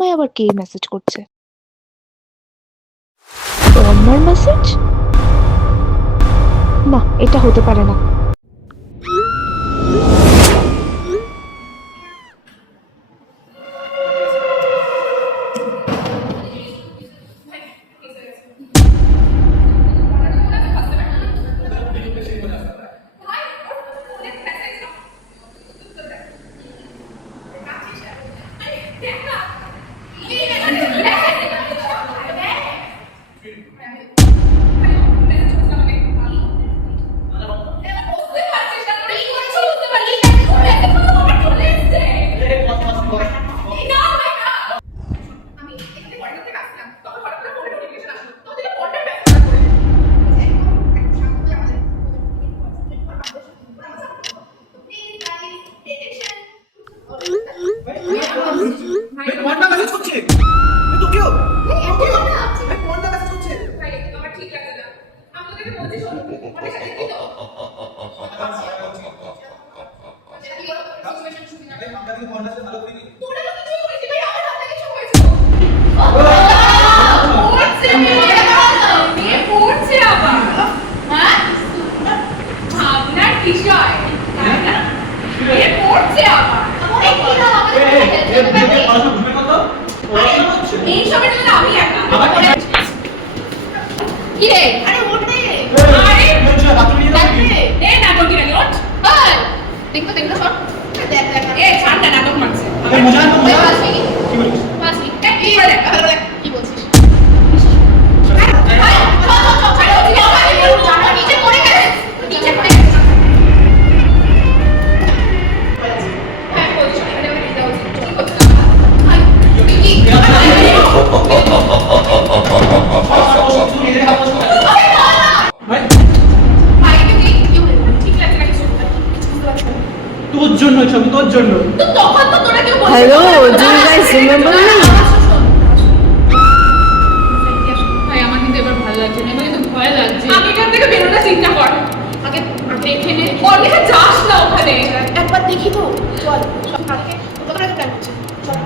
আমায় আবার কে মেসেজ করছে? অন্যর মেসেজ? না, এটা হতে পারে না। তোর জন্য সব তোর জন্য। Hello, do you guys remember me? ভাই আমার কিন্তু এবার ভালো লাগছে না, আমার কিন্তু ভয় লাগছে। আমি এখান থেকে বেরোনোর চিন্তা কর। আগে দেখে নে, ওর দিকে যাস না ওখানে। একবার দেখি তো, চল। সব আগে কতটা প্ল্যান করছে, চল।